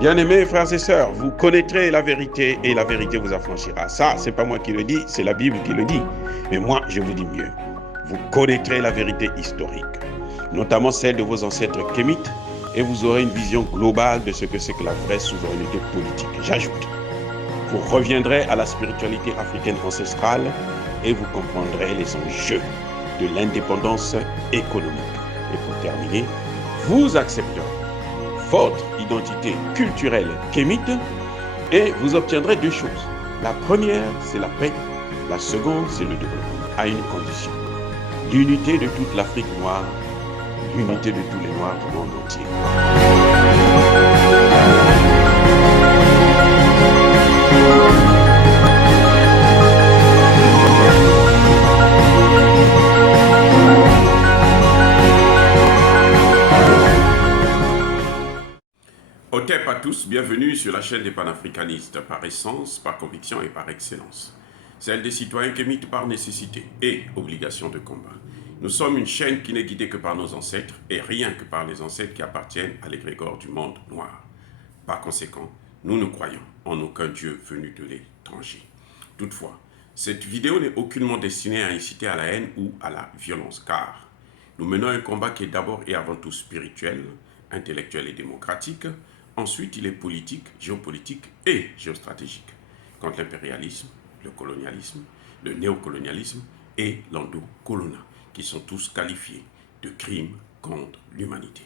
Bien-aimés frères et sœurs, vous connaîtrez la vérité et la vérité vous affranchira. Ça, c'est pas moi qui le dis, c'est la Bible qui le dit. Mais moi, je vous dis mieux. Vous connaîtrez la vérité historique, notamment celle de vos ancêtres kémites, et vous aurez une vision globale de ce que c'est que la vraie souveraineté politique. J'ajoute, vous reviendrez à la spiritualité africaine ancestrale et vous comprendrez les enjeux de l'indépendance économique. Et pour terminer, vous accepterez votre identité culturelle kémite et vous obtiendrez deux choses. La première, c'est la paix. La seconde, c'est le développement, à une condition. L'unité de toute l'Afrique noire, l'unité de tous les Noirs du monde entier. Otep à tous, bienvenue sur la chaîne des panafricanistes, par essence, par conviction et par excellence. Celle des citoyens kémites par nécessité et obligation de combat. Nous sommes une chaîne qui n'est guidée que par nos ancêtres et rien que par les ancêtres qui appartiennent à l'égrégore du monde noir. Par conséquent, nous ne croyons en aucun Dieu venu de l'étranger. Toutefois, cette vidéo n'est aucunement destinée à inciter à la haine ou à la violence, car nous menons un combat qui est d'abord et avant tout spirituel, intellectuel et démocratique. Ensuite, il est politique, géopolitique et géostratégique, contre l'impérialisme, le colonialisme, le néocolonialisme et l'endocolonat, qui sont tous qualifiés de crimes contre l'humanité.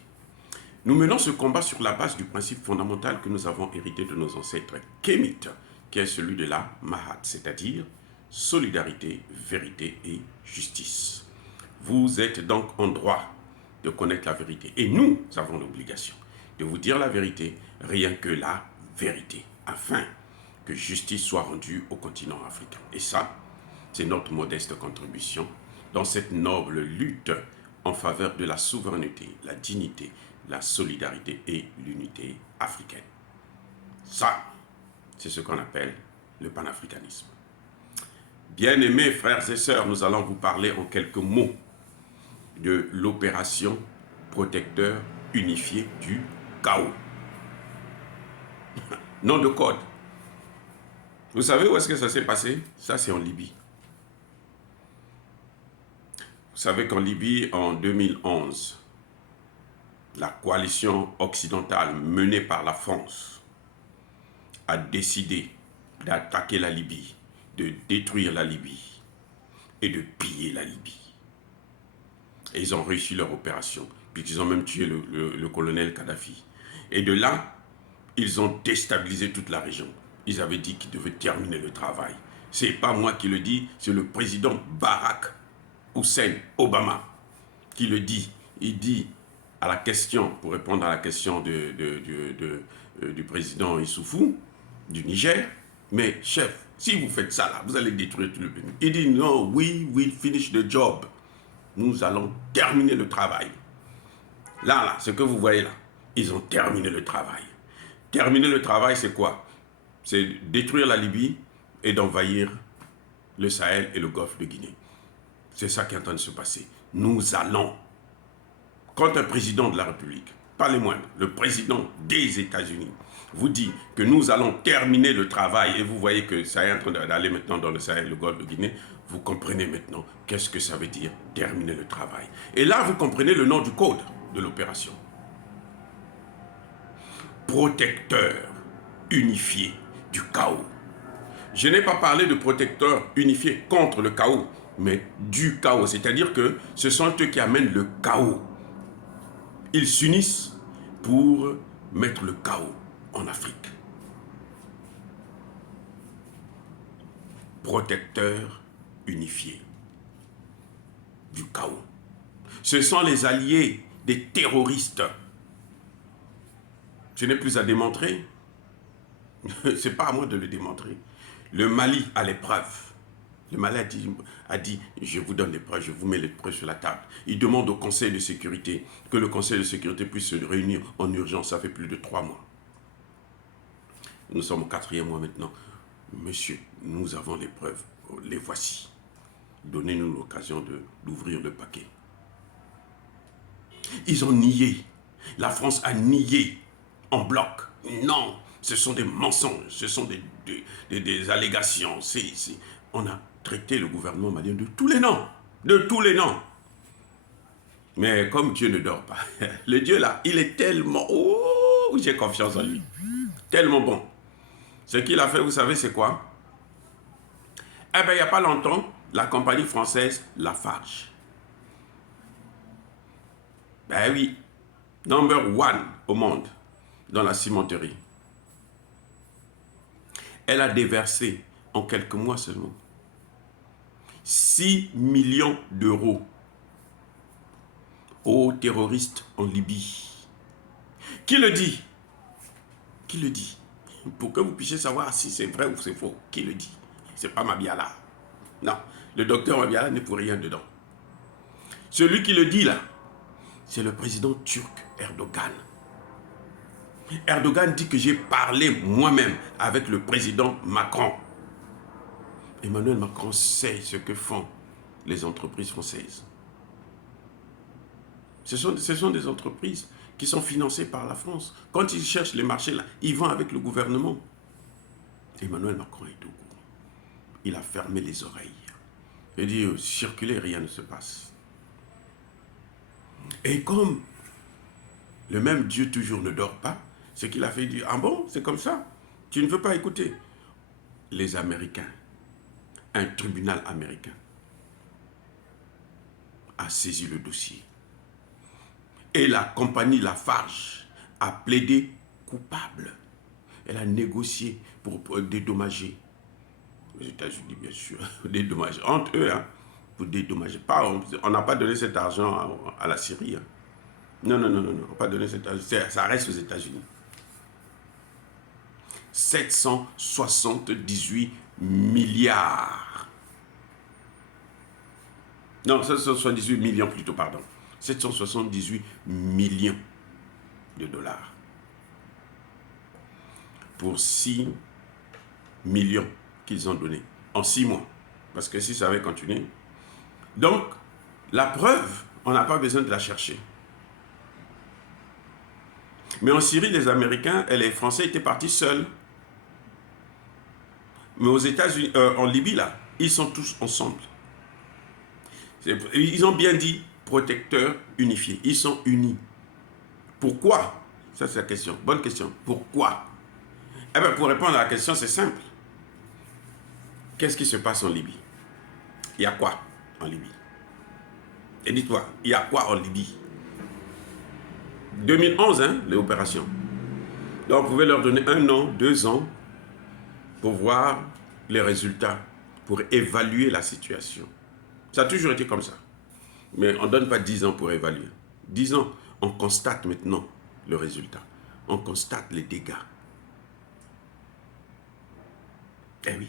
Nous menons ce combat sur la base du principe fondamental que nous avons hérité de nos ancêtres kémites, qui est celui de la Mahat, c'est-à-dire solidarité, vérité et justice. Vous êtes donc en droit de connaître la vérité, et nous avons l'obligation de vous dire la vérité, rien que la vérité, afin que justice soit rendue au continent africain. Et ça, c'est notre modeste contribution dans cette noble lutte en faveur de la souveraineté, la dignité, la solidarité et l'unité africaine. Ça, c'est ce qu'on appelle le panafricanisme. Bien-aimés frères et sœurs, nous allons vous parler en quelques mots de l'opération protecteur unifié du chaos. Nom de code. Vous savez où est-ce que ça s'est passé? Ça, c'est en Libye. Vous savez qu'en Libye, en 2011, la coalition occidentale menée par la France a décidé d'attaquer la Libye, de détruire la Libye et de piller la Libye. Et ils ont réussi leur opération, puisqu'ils ont même tué le colonel Kadhafi. Et de là, ils ont déstabilisé toute la région. Ils avaient dit qu'ils devaient terminer le travail. Ce n'est pas moi qui le dis, c'est le président Barack Hussein Obama qui le dit. Il dit à la question, pour répondre à la question du président Issoufou, du Niger, mais chef, si vous faites ça là, vous allez détruire tout le pays. Il dit non, we will finish the job. Nous allons terminer le travail. Là, ce que vous voyez là, ils ont terminé le travail. Terminer le travail, c'est quoi? C'est détruire la Libye et d'envahir le Sahel et le golfe de Guinée. C'est ça qui est en train de se passer. Nous allons, quand un président de la République, pas les moindres, le président des États-Unis, vous dit que nous allons terminer le travail et vous voyez que ça est en train d'aller maintenant dans le Sahel et le golfe de Guinée, vous comprenez maintenant qu'est-ce que ça veut dire terminer le travail. Et là, vous comprenez le nom du code de l'opération. Protecteur unifié du chaos. Je n'ai pas parlé de protecteur unifié contre le chaos, mais du chaos. C'est-à-dire que ce sont eux qui amènent le chaos. Ils s'unissent pour mettre le chaos en Afrique. Protecteur unifié du chaos. Ce sont les alliés des terroristes. Ce n'est plus à démontrer. Ce n'est pas à moi de le démontrer. Le Mali a les preuves. Le Mali a dit, je vous donne les preuves, je vous mets les preuves sur la table. Il demande au Conseil de sécurité que le Conseil de sécurité puisse se réunir en urgence. Ça fait plus de 3 mois. Nous sommes au 4e mois maintenant. Monsieur, nous avons les preuves. Les voici. Donnez-nous l'occasion d'ouvrir le paquet. Ils ont nié. La France a nié en bloc Non, ce sont des mensonges, ce sont des allégations. On a traité le gouvernement malien de tous les noms. De tous les noms. Mais comme Dieu ne dort pas, le Dieu là, il est tellement... Oh, j'ai confiance en lui. Tellement bon. Ce qu'il a fait, vous savez, c'est quoi? Eh bien, il n'y a pas longtemps, la compagnie française Lafarge. Ben oui, number one au monde dans la cimenterie. Elle a déversé en quelques mois seulement 6 millions d'euros aux terroristes en Libye. Qui le dit? Qui le dit? Pour que vous puissiez savoir si c'est vrai ou c'est faux. Qui le dit? C'est pas Mabiala. Non, le docteur Mabiala n'est pour rien dedans. Celui qui le dit là, c'est le président turc Erdogan. Erdogan dit que j'ai parlé moi-même avec le président Macron. Emmanuel Macron sait ce que font les entreprises françaises. Ce sont des entreprises qui sont financées par la France. Quand ils cherchent les marchés, là, ils vont avec le gouvernement. Emmanuel Macron est au courant. Il a fermé les oreilles. Il dit, circulez, rien ne se passe. Et comme le même Dieu toujours ne dort pas, ce qu'il a fait dire, ah bon, c'est comme ça, tu ne veux pas écouter. Les Américains, un tribunal américain a saisi le dossier. Et la compagnie Lafarge a plaidé coupable. Elle a négocié pour dédommager. Les États-Unis, bien sûr, dédommager. Entre eux, hein, pour dédommager. On n'a pas donné cet argent à la Syrie. Hein. Non, on n'a pas donné cet argent. Ça reste aux États-Unis. 778 milliards. Non, 778 millions plutôt, pardon. 778 millions de dollars. Pour 6 millions qu'ils ont donnés en 6 mois. Parce que si ça avait continué. Donc, la preuve, on n'a pas besoin de la chercher. Mais en Syrie, les Américains et les Français étaient partis seuls. Mais aux États-Unis, en Libye, là, ils sont tous ensemble. Ils ont bien dit protecteurs unifiés. Ils sont unis. Pourquoi? Ça, c'est la question. Bonne question. Pourquoi? Eh bien, pour répondre à la question, c'est simple. Qu'est-ce qui se passe en Libye? Il y a quoi en Libye? Et dis-toi, il y a quoi en Libye? 2011, hein, les opérations. Donc, on pouvait leur donner 1 an, 2 ans pour voir les résultats, pour évaluer la situation. Ça a toujours été comme ça. Mais on ne donne pas 10 ans pour évaluer. 10 ans, on constate maintenant le résultat. On constate les dégâts. Eh oui.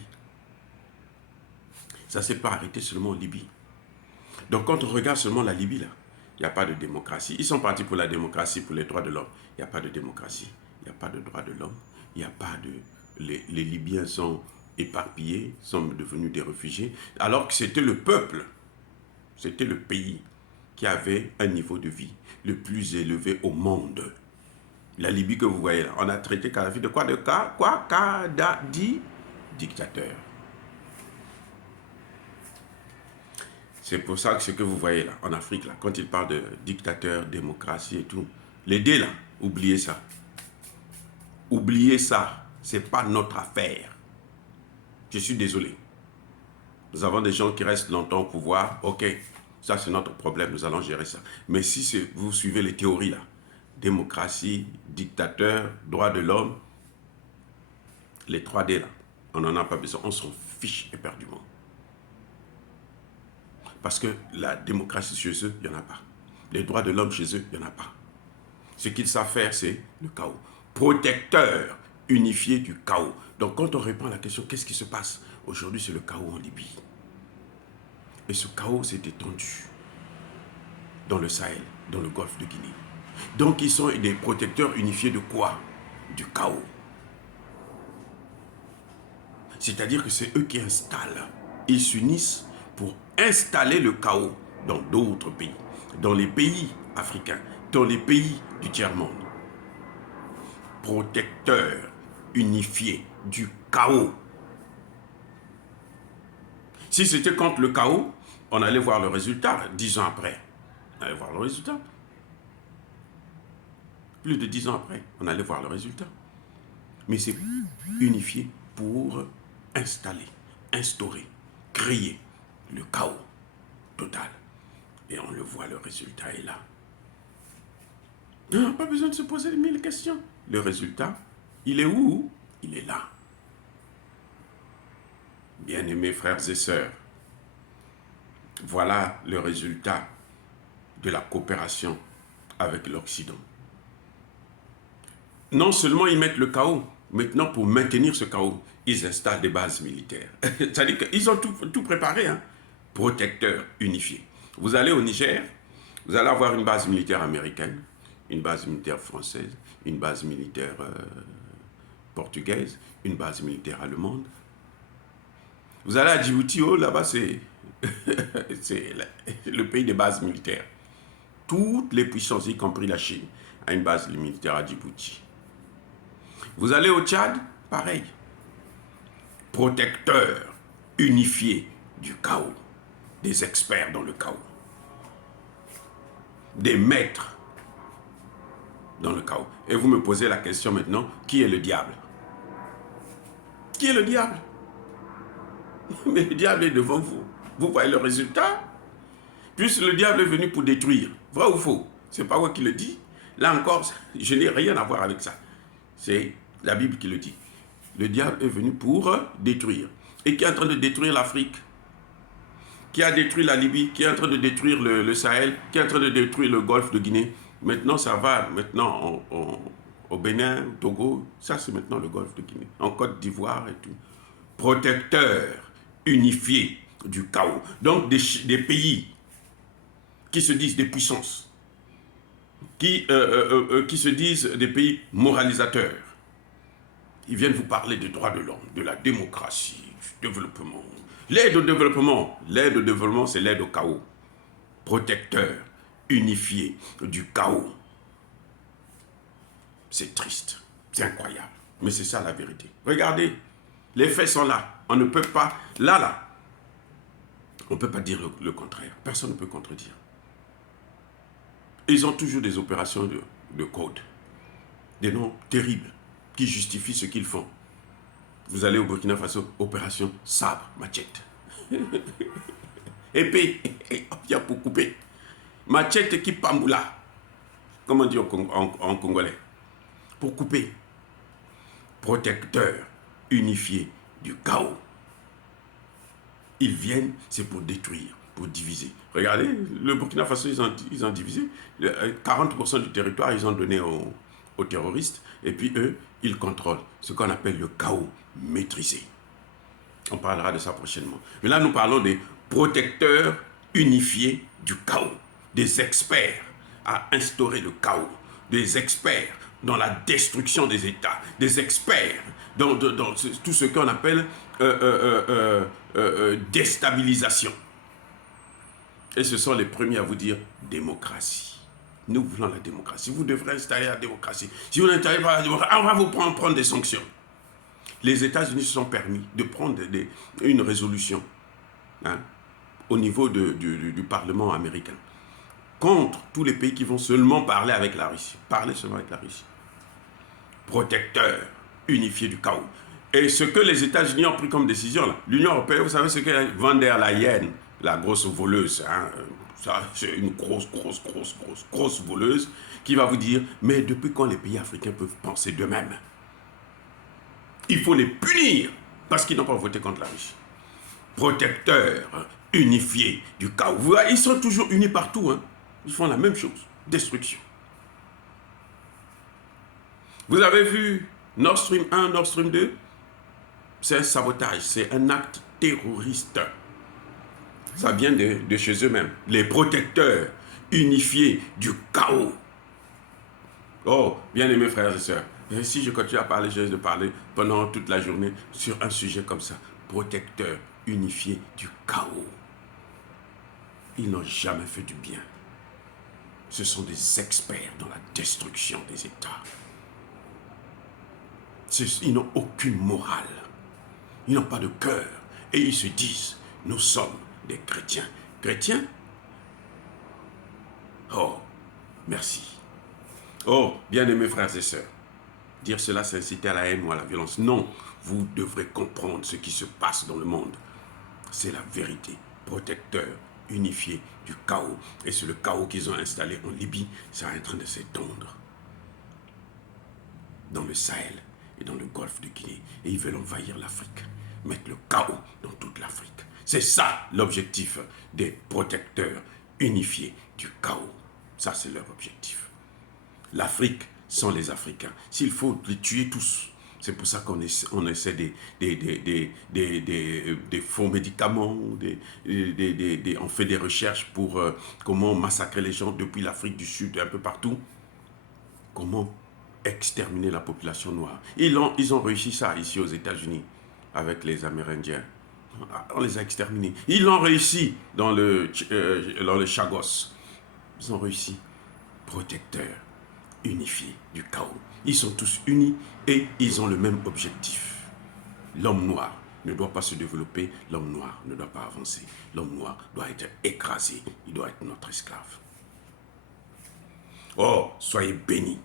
Ça ne s'est pas arrêté seulement en Libye. Donc quand on regarde seulement la Libye, là, il n'y a pas de démocratie. Ils sont partis pour la démocratie, pour les droits de l'homme. Il n'y a pas de démocratie. Il n'y a pas de droits de l'homme. Il n'y a pas de... Les Libyens sont éparpillés, sont devenus des réfugiés, alors que c'était le peuple, c'était le pays qui avait un niveau de vie le plus élevé au monde. La Libye que vous voyez là, on a traité Kadhafi de quoi? De quoi? Kadhafi, dictateur. C'est pour ça que ce que vous voyez là, en Afrique, là, quand il parle de dictateur, démocratie et tout, les dés là, oubliez ça. Oubliez ça. Ce n'est pas notre affaire. Je suis désolé. Nous avons des gens qui restent longtemps au pouvoir. Ok, ça c'est notre problème, nous allons gérer ça. Mais si vous suivez les théories là, démocratie, dictateur, droit de l'homme, les 3D là, on n'en a pas besoin, on s'en fiche éperdument. Parce que la démocratie chez eux, il n'y en a pas. Les droits de l'homme chez eux, il n'y en a pas. Ce qu'ils savent faire, c'est le chaos. Protecteur unifié du chaos. Donc quand on répond à la question, qu'est-ce qui se passe? Aujourd'hui, c'est le chaos en Libye. Et ce chaos s'est étendu dans le Sahel, dans le golfe de Guinée. Donc ils sont des protecteurs unifiés de quoi? Du chaos. C'est-à-dire que c'est eux qui installent. Ils s'unissent pour installer le chaos dans d'autres pays. Dans les pays africains, dans les pays du tiers-monde. protecteur unifié du chaos. Si c'était contre le chaos, on allait voir le résultat 10 ans après. On allait voir le résultat. Plus de 10 ans après, on allait voir le résultat. Mais c'est unifié pour installer, instaurer, créer le chaos total. Et on le voit, le résultat est là. Non, pas besoin de se poser 1000 questions. Le résultat, il est où? Il est là. Bien-aimés frères et sœurs, voilà le résultat de la coopération avec l'Occident. Non seulement ils mettent le chaos, maintenant pour maintenir ce chaos, ils installent des bases militaires. C'est-à-dire qu'ils ont tout préparé, hein? Protecteur unifié. Vous allez au Niger, vous allez avoir une base militaire américaine, une base militaire française, une base militaire portugaise, une base militaire allemande. Vous allez à Djibouti, oh, là-bas c'est le pays des bases militaires. Toutes les puissances, y compris la Chine, a une base militaire à Djibouti. Vous allez au Tchad, pareil. Protecteur unifié du chaos, des experts dans le chaos, des maîtres dans le chaos. Et vous me posez la question maintenant, qui est le diable? Qui est le diable? Mais le diable est devant vous. Vous voyez le résultat? Puisque le diable est venu pour détruire. Vrai ou faux? C'est pas moi qui le dis. Là encore, je n'ai rien à voir avec ça. C'est la Bible qui le dit. Le diable est venu pour détruire. Et qui est en train de détruire l'Afrique, qui a détruit la Libye, qui est en train de détruire le Sahel, qui est en train de détruire le golfe de Guinée. Maintenant, ça va maintenant au Bénin, au Togo. Ça, c'est maintenant le golfe de Guinée. En Côte d'Ivoire et tout. Protecteur unifié du chaos. Donc, des pays qui se disent des puissances, qui se disent des pays moralisateurs. Ils viennent vous parler des droits de l'homme, de la démocratie, du développement. L'aide au développement, c'est l'aide au chaos. Protecteur, unifié du chaos. C'est triste, c'est incroyable, mais c'est ça la vérité. Regardez, les faits sont là. On ne peut pas, là, on ne peut pas dire le contraire. Personne ne peut contredire. Ils ont toujours des opérations de code, des noms terribles qui justifient ce qu'ils font. Vous allez au Burkina Faso, opération sabre, machette. Épée, il y a pour couper. Machette qui pamboula, comme on dit en congolais, pour couper. Protecteur unifié du chaos. Ils viennent, c'est pour détruire, pour diviser. Regardez, le Burkina Faso, ils ont divisé. 40% du territoire, ils ont donné aux terroristes. Et puis eux, ils contrôlent ce qu'on appelle le chaos maîtrisé. On parlera de ça prochainement. Mais là, nous parlons des protecteurs unifiés du chaos. Des experts à instaurer le chaos. Des experts dans la destruction des États. Des experts dans tout ce qu'on appelle déstabilisation. Et ce sont les premiers à vous dire démocratie. Nous voulons la démocratie. Vous devrez installer la démocratie. Si vous n'installez pas la démocratie, on va vous prendre des sanctions. Les États-Unis se sont permis de prendre une résolution au niveau du Parlement américain contre tous les pays qui vont seulement parler avec la Russie. Parler seulement avec la Russie. Protecteur unifié du chaos. Et ce que les États-Unis ont pris comme décision, l'Union européenne, vous savez ce qu'est Van der Leyen, la grosse voleuse, c'est une grosse voleuse qui va vous dire, mais depuis quand les pays africains peuvent penser d'eux-mêmes? Il faut les punir parce qu'ils n'ont pas voté contre la Russie. Protecteur unifié du chaos. Vous voyez, ils sont toujours unis partout. Ils font la même chose. Destruction. Vous avez vu Nord Stream 1, Nord Stream 2? C'est un sabotage, c'est un acte terroriste. Ça vient de chez eux-mêmes. Les protecteurs unifiés du chaos. Oh, bien-aimés frères et sœurs, si je continue à parler, je risque de parler pendant toute la journée sur un sujet comme ça. Protecteurs unifiés du chaos. Ils n'ont jamais fait du bien. Ce sont des experts dans la destruction des États. Ils n'ont aucune morale. Ils n'ont pas de cœur. Et ils se disent, nous sommes des chrétiens. Chrétiens? Oh, merci. Oh, bien-aimés frères et sœurs, dire cela, c'est inciter à la haine ou à la violence. Non, vous devrez comprendre ce qui se passe dans le monde. C'est la vérité. Protecteur, unifié du chaos. Et c'est le chaos qu'ils ont installé en Libye, c'est en train de s'étendre dans le Sahel et dans le golfe de Guinée. Et ils veulent envahir l'Afrique, mettre le chaos dans toute l'Afrique. C'est ça l'objectif des protecteurs unifiés du chaos. Ça, c'est leur objectif. L'Afrique sans les Africains. S'il faut les tuer tous, c'est pour ça qu'on essaie des faux médicaments, on fait des recherches pour comment massacrer les gens depuis l'Afrique du Sud, un peu partout. Comment exterminer la population noire. Ils ont réussi ça ici aux États-Unis avec les Amérindiens. On les a exterminés. Ils l'ont réussi dans le Chagos. Ils ont réussi. Protecteurs, unifiés du chaos. Ils sont tous unis et ils ont le même objectif. L'homme noir ne doit pas se développer, l'homme noir ne doit pas avancer. L'homme noir doit être écrasé, il doit être notre esclave. Oh, soyez bénis.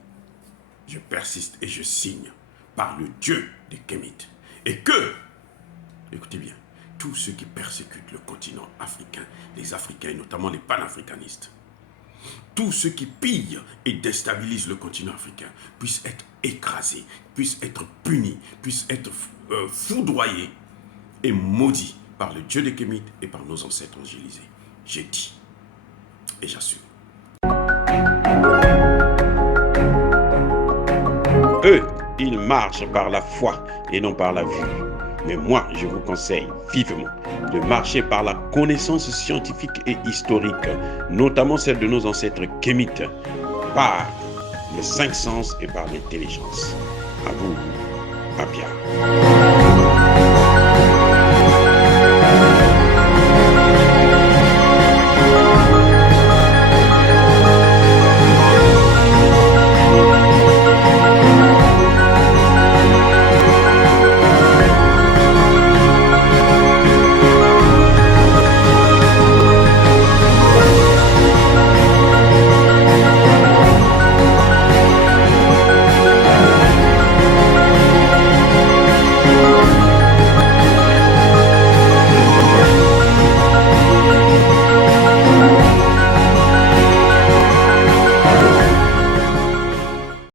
Je persiste et je signe par le Dieu des Kémites. Et que, écoutez bien, tous ceux qui persécutent le continent africain, les Africains et notamment les panafricanistes, tous ceux qui pillent et déstabilisent le continent africain puissent être écrasés, puissent être punis, puissent être foudroyés et maudits par le Dieu des Kémites et par nos ancêtres angélisés. J'ai dit et j'assume. Eux, ils marchent par la foi et non par la vue. Mais moi, je vous conseille vivement de marcher par la connaissance scientifique et historique, notamment celle de nos ancêtres kémites, par les 5 sens et par l'intelligence. À vous, Mapia.